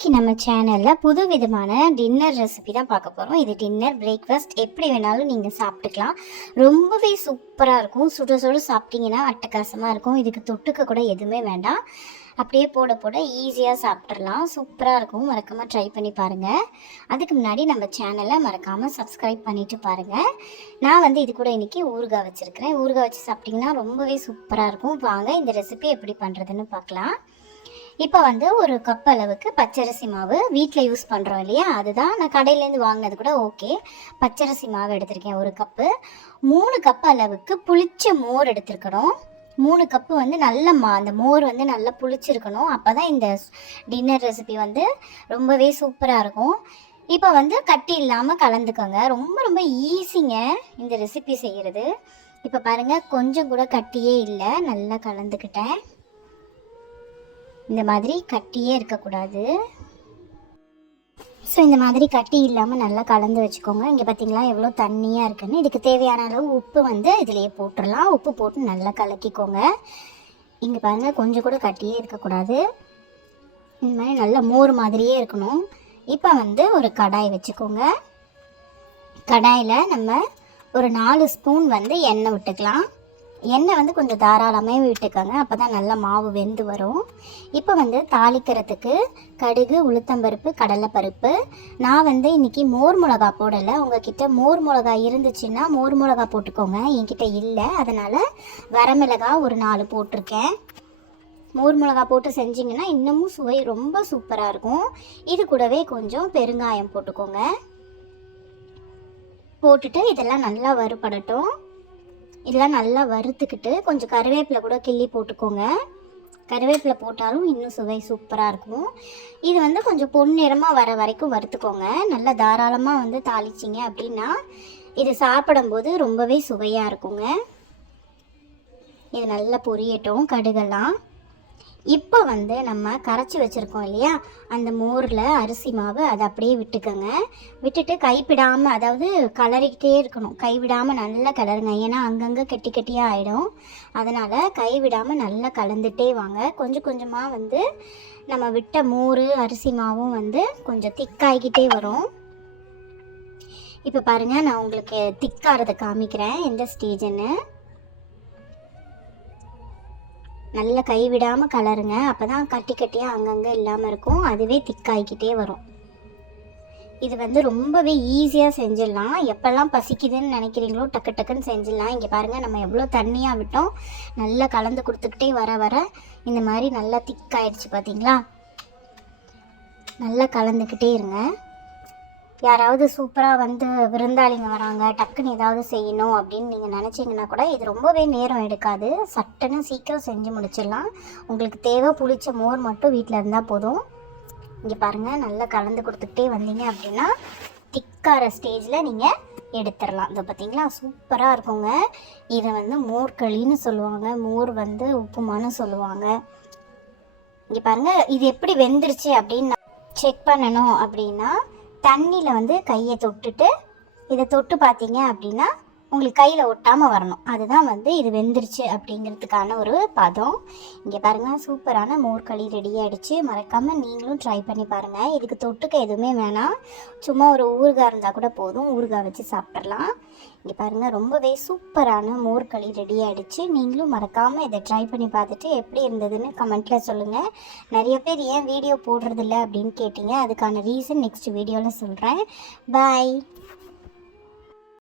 இன்னைக்கு நம்ம சேனலில் புது விதமான டின்னர் ரெசிபி தான் பார்க்க போகிறோம். இது டின்னர் பிரேக்ஃபாஸ்ட் எப்படி வேணாலும் நீங்கள் சாப்பிட்டுக்கலாம். ரொம்பவே சூப்பராக இருக்கும். சுட சுட சாப்பிட்டீங்கன்னா அட்டகாசமாக இருக்கும். இதுக்கு தொட்டுக்க கூட எதுவுமே வேண்டாம், அப்படியே போட போட ஈஸியாக சாப்பிட்றலாம். சூப்பராக இருக்கும். மறக்காமல் ட்ரை பண்ணி பாருங்கள். அதுக்கு முன்னாடி நம்ம சேனலை மறக்காமல் சப்ஸ்கிரைப் பண்ணிவிட்டு பாருங்கள். நான் இது கூட இன்றைக்கி ஊறுகாய் வச்சுருக்கிறேன். ஊறுகாய் வச்சு சாப்பிட்டிங்கன்னா ரொம்பவே சூப்பராக இருக்கும். வாங்க இந்த ரெசிபி எப்படி பண்ணுறதுன்னு பார்க்கலாம். இப்போ ஒரு கப் அளவுக்கு பச்சரிசி மாவு வீட்டில் யூஸ் பண்ணுறோம் இல்லையா, அதுதான். நான் கடையிலேருந்து வாங்கினது கூட ஓகே. பச்சரிசி மாவு எடுத்திருக்கேன் 1 கப்பு. 3 கப் அளவுக்கு புளிச்ச மோர் எடுத்துருக்கணும். 3 கப்பு நல்ல அந்த மோர் நல்லா புளிச்சிருக்கணும். அப்போ தான் இந்த டின்னர் ரெசிபி ரொம்பவே சூப்பராக இருக்கும். இப்போ கட்டி இல்லாமல் கலந்துக்கோங்க. ரொம்ப ரொம்ப ஈஸிங்க இந்த ரெசிபி செய்கிறது. இப்போ பாருங்கள், கொஞ்சம் கூட கட்டியே இல்லை. நல்லா கலந்துக்கிட்டேன். இந்த மாதிரி கட்டியே இருக்கக்கூடாது. ஸோ இந்த மாதிரி கட்டி இல்லாமல் நல்லா கலந்து வச்சுக்கோங்க. இங்கே பார்த்தீங்களா எவ்வளோ தண்ணியாக இருக்குன்னு. இதுக்கு தேவையான அளவு உப்பு இதிலேயே போட்டுடலாம். உப்பு போட்டு நல்லா கலக்கிக்கோங்க. இங்கே பாருங்கள், கொஞ்சம் கூட கட்டியே இருக்கக்கூடாது. இந்த மாதிரி நல்ல மோர் மாதிரியே இருக்கணும். இப்போ ஒரு கடாய் வச்சுக்கோங்க. கடாயில் நம்ம ஒரு 4 ஸ்பூன் எண்ணெய் விட்டுக்கலாம். எண்ணெய் கொஞ்சம் தாராளமாக விட்டுக்கோங்க, அப்போ தான் நல்லா மாவு வெந்து வரும். இப்போ தாளிக்கிறதுக்கு கடுகு, உளுத்தம்பருப்பு, கடலைப்பருப்பு. நான் இன்றைக்கி மோர் மிளகா போடலை. உங்ககிட்ட மோர் மிளகா இருந்துச்சுன்னா மோர் மிளகா போட்டுக்கோங்க. என்கிட்ட இல்லை, அதனால் வரமிளகா ஒரு 4 போட்டிருக்கேன். மோர் மிளகா போட்டு செஞ்சிங்கன்னா இன்னமும் சுவை ரொம்ப சூப்பராக இருக்கும். இது கூடவே கொஞ்சம் பெருங்காயம் போட்டுக்கோங்க. போட்டுட்டு இதெல்லாம் நல்லா வறுபடட்டும். இதெல்லாம் நல்லா வறுத்துக்கிட்டு கொஞ்சம் கருவேப்பிலை கூட கிள்ளி போட்டுக்கோங்க. கருவேப்பிலை போட்டாலும் இன்னும் சுவை சூப்பராக இருக்கும். இது கொஞ்சம் பொன்னிறமாக வர வரைக்கும் வறுத்துக்கோங்க. நல்லா தாராளமாக தாளிச்சிங்க அப்படின்னா இது சாப்பிடும்போது ரொம்பவே சுவையாக இருக்குங்க. இது நல்லா பொரியட்டும் கடுகெல்லாம். இப்போ நம்ம கரைச்சி வச்சுருக்கோம் இல்லையா, அந்த மோரில் அரிசி மாவு அதை அப்படியே விட்டுக்கோங்க. விட்டுட்டு கைவிடாமல், அதாவது கலரிக்கிட்டே இருக்கணும். கைவிடாமல் நல்லா கிளறுங்க, ஏன்னா அங்கங்கே கெட்டி கெட்டியாக ஆகிடும். அதனால் கைவிடாமல் நல்லா கலந்துகிட்டே வாங்க. கொஞ்சம் கொஞ்சமாக நம்ம விட்ட மோர் அரிசி மாவும் கொஞ்சம் திக்காகிக்கிட்டே வரும். இப்போ பாருங்கள், நான் உங்களுக்கு திக்காகிறத காமிக்கிறேன் எந்த ஸ்டேஜுன்னு. நல்லா கைவிடாமல் கலருங்க, அப்போ தான் கட்டி கட்டியாக அங்கங்கே இல்லாமல் இருக்கும். அதுவே திக்காய்கிட்டே வரும். இது ரொம்பவே ஈஸியாக செஞ்சிடலாம். எப்போல்லாம் பசிக்குதுன்னு நினைக்கிறீங்களோ டக்கு டக்குன்னு செஞ்சிடலாம். இங்கே பாருங்கள், நம்ம எவ்வளோ தண்ணியாக விட்டோம். நல்லா கலந்து கொடுத்துக்கிட்டே வர வர இந்த மாதிரி நல்லா திக்காயிடுச்சு பார்த்தீங்களா. நல்லா கலந்துக்கிட்டே இருங்க. யாராவது சூப்பராக விருந்தாளிங்க வராங்க, டக்குன்னு ஏதாவது செய்யணும் அப்படின்னு நீங்கள் நினச்சிங்கன்னா கூட இது ரொம்பவே நேரம் எடுக்காது. சட்டுன்னு சீக்கிரம் செஞ்சு முடிச்சிடலாம். உங்களுக்கு தேவை புளிச்ச மோர் மட்டும் வீட்டில் இருந்தால் போதும். இங்கே பாருங்கள், நல்லா கலந்து கொடுத்துக்கிட்டே வந்தீங்க அப்படின்னா திக்கார ஸ்டேஜில் நீங்கள் எடுத்துடலாம். இதை பார்த்தீங்களா, சூப்பராக இருக்குங்க. இதை மோர் களின்னு சொல்லுவாங்க, மோர் உப்புமான்னு சொல்லுவாங்க. இங்கே பாருங்கள், இது எப்படி வெந்துருச்சு அப்படின்னு செக் பண்ணணும் அப்படின்னா தண்ணியில் கையை தொட்டுட்டு இதை தொட்டு பார்த்தீங்க அப்படின்னா உங்களுக்கு கையில் ஒட்டாமல் வரணும். அதுதான் இது வெந்துருச்சு அப்படிங்கிறதுக்கான ஒரு பதம். இங்கே பாருங்கள், சூப்பரான மோர்களி ரெடி ஆகிடுச்சு. மறக்காமல் நீங்களும் ட்ரை பண்ணி பாருங்கள். இதுக்கு தொட்டுக்க எதுவுமே வேணாம், சும்மா ஒரு ஊறுகாய் இருந்தால் கூட போதும். ஊறுகாய் வச்சு சாப்பிட்றலாம். இங்கே பாருங்கள், ரொம்பவே சூப்பரான மோர்களி ரெடி ஆகிடுச்சு. நீங்களும் மறக்காமல் இதை ட்ரை பண்ணி பார்த்துட்டு எப்படி இருந்ததுன்னு கமெண்ட்டில் சொல்லுங்கள். நிறைய பேர் ஏன் வீடியோ போடுறதில்ல அப்படின்னு கேட்டிங்க, அதுக்கான ரீசன் நெக்ஸ்ட் வீடியோவில் சொல்கிறேன். பாய்.